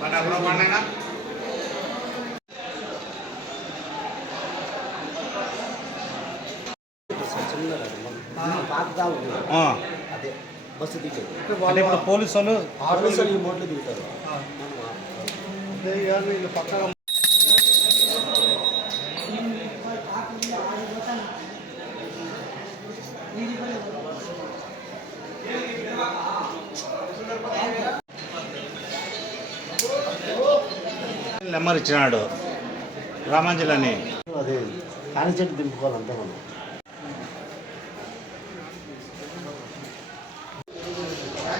Para broma, nena. అదే bus దిగే అంటే ఇప్పుడు పోలీసు వాళ్ళు ఆటోలు ఈ మోట్లు దిగుతారు. నెంబర్ ఇచ్చినాడు. రామాంజలని అదే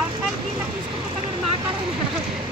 lang, kahit hindi lang gusto ko sa normal, parang